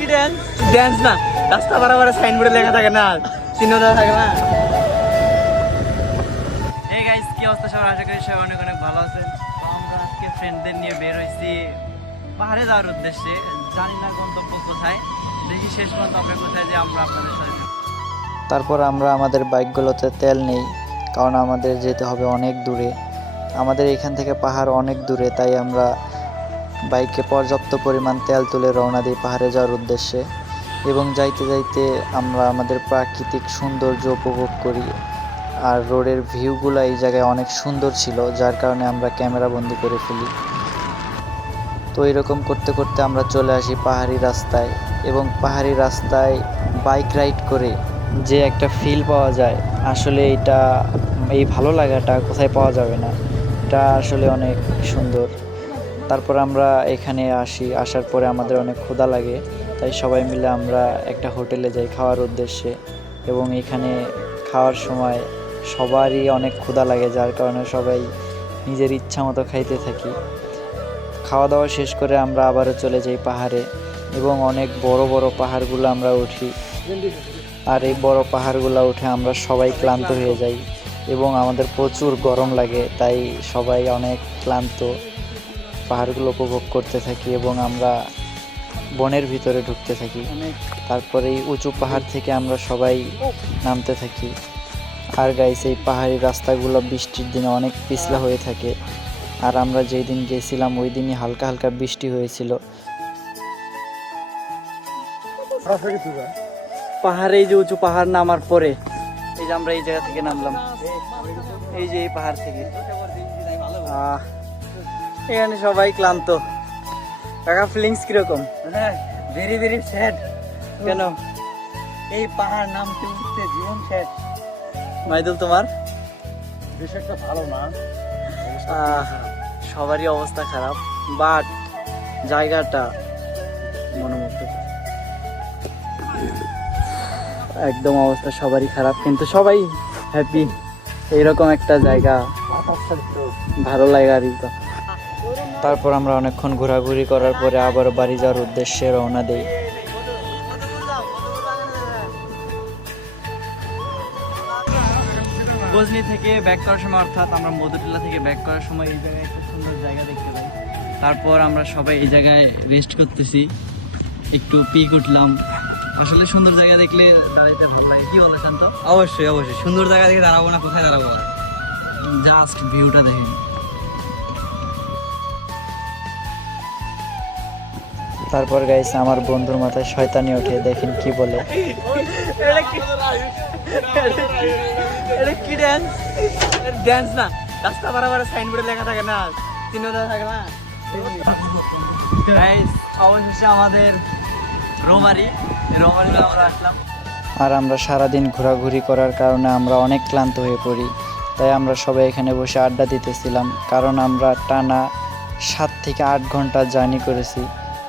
কি dance dance না, রাস্তা বরাবর সাইনবোর্ডে লেখা থাকে না, চিহ্ন দেওয়া থাকে না। এই গাইস, কি অবস্থা সবার? আশা করি সবাই অনেক অনেক ভালো আছেন। তো আমরা আজকে ফ্রেন্ডদের নিয়ে বের হয়েছি পাহাড়ে যাওয়ার উদ্দেশ্যে। জানি না গন্তব্য কোথায়, দেখি শেষ পর্যন্ত আমরা কোথায় যে আমরা আপনাদের সাথে। তারপর আমরা আমাদের বাইকগুলোতে তেল নেই, কারণ আমাদের যেতে হবে অনেক দূরে। আমাদের এখান থেকে পাহাড় অনেক দূরে, তাই আমরা বাইকে পর্যাপ্ত পরিমাণ তেল তুলে রওনা দিই পাহাড়ে যাওয়ার উদ্দেশ্যে। এবং যাইতে যাইতে আমরা আমাদের প্রাকৃতিক সৌন্দর্য উপভোগ করি। আর রোডের ভিউগুলো এই জায়গায় অনেক সুন্দর ছিল, যার কারণে আমরা ক্যামেরা বন্দি করে ফেলি। তো এরকম করতে করতে আমরা চলে আসি পাহাড়ি রাস্তায়। এবং পাহাড়ি রাস্তায় বাইক রাইড করে যে একটা ফিল পাওয়া যায়, আসলে এই ভালো লাগাটা কোথায় পাওয়া যাবে না। এটা আসলে অনেক সুন্দর। তারপর আমরা এখানে আসার পরে আমাদের অনেক ক্ষুধা লাগে, তাই সবাই মিলে আমরা একটা হোটেলে যাই খাওয়ার উদ্দেশ্যে। এবং এখানে খাওয়ার সময় সবারই অনেক ক্ষুধা লাগে, যার কারণে সবাই নিজের ইচ্ছা মতো খাইতে থাকি। খাওয়া দাওয়া শেষ করে আমরা আবারও চলে যাই পাহাড়ে, এবং অনেক বড় বড় পাহাড়গুলো আমরা উঠি। আর এই বড় পাহাড়গুলো উঠে আমরা সবাই ক্লান্ত হয়ে যাই এবং আমাদের প্রচুর গরম লাগে, তাই সবাই অনেক ক্লান্ত। পাহাড়গুলো উপভোগ করতে থাকি এবং আমরা বনের ভিতরে ঢুকতে থাকি। তারপরে এই উঁচু পাহাড় থেকে আমরা সবাই নামতে থাকি। আর গাইস, এই পাহাড়ি রাস্তাগুলো বৃষ্টির দিনে অনেক পিছলা হয়ে থাকে। আর আমরা যেই দিন গেছিলাম ওই দিনই হালকা হালকা বৃষ্টি হয়েছিল। পাহাড়ে এই যে উঁচু পাহাড় নামার পরে এই যে আমরা এই জায়গা থেকে নামলাম, এই যে এই পাহাড় থেকে। এখানে সবাই ক্লান্ত। কাকা, ফিলিংস কিরকম? Very very sad. কেন? এই পাহাড় নামতে উঠতে জীবন শেষ। মাইদুল, তোমার? বিষয়টা ভালো না। সবারই অবস্থা খারাপ, বাট জায়গাটা মনোমুগ্ধ। একদম অবস্থা সবারই খারাপ, কিন্তু সবাই হ্যাপি। এইরকম একটা জায়গা ভালো লাগে আর কি। তারপর আমরা অনেকক্ষণ ঘোরাঘুরি করার পরে আবার বাড়ি যাওয়ার উদ্দেশ্যে রওনা দেই। গজনি থেকে ব্যাক করার সময়, অর্থাৎ আমরা মধুটিলা থেকে ব্যাক করার সময় এই জায়গায় একটা সুন্দর জায়গা দেখতে পাই। তারপর আমরা সবাই এই জায়গায় রেস্ট করতেছি, একটু পিক উঠলাম। আসলে সুন্দর জায়গা দেখলে দাঁড়াইতে ভালো লাগে, কি বলে শান্ত? অবশ্যই অবশ্যই, সুন্দর জায়গা থেকে দাঁড়াবো না, কোথায় দাঁড়াবো? জাস্ট ভিউটা দেখেন। তারপর গাইস, আমার বন্ধুর মাথায় শয়তানি ওঠে, দেখেন কি বলে। এটা কি ড্যান্স? ড্যান্স না, রাস্তা বরাবর সাইনবোর্ডে লেখা থাকে না, চিহ্ন দেওয়া থাকে না। গাইস, অবশেষে আমাদের রোমারি আমরা আসলাম। আর আমরা সারাদিন ঘোরাঘুরি করার কারণে আমরা অনেক ক্লান্ত হয়ে পড়ি, তাই আমরা সবাই এখানে বসে আড্ডা দিতেছিলাম, কারণ আমরা টানা 7 থেকে 8 ঘন্টা জার্নি করেছি,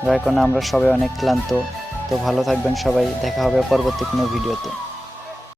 যার কারণে আমরা সবাই অনেক ক্লান্ত। তো ভালো থাকবেন সবাই, দেখা হবে পরবর্তী কোনো ভিডিওতে।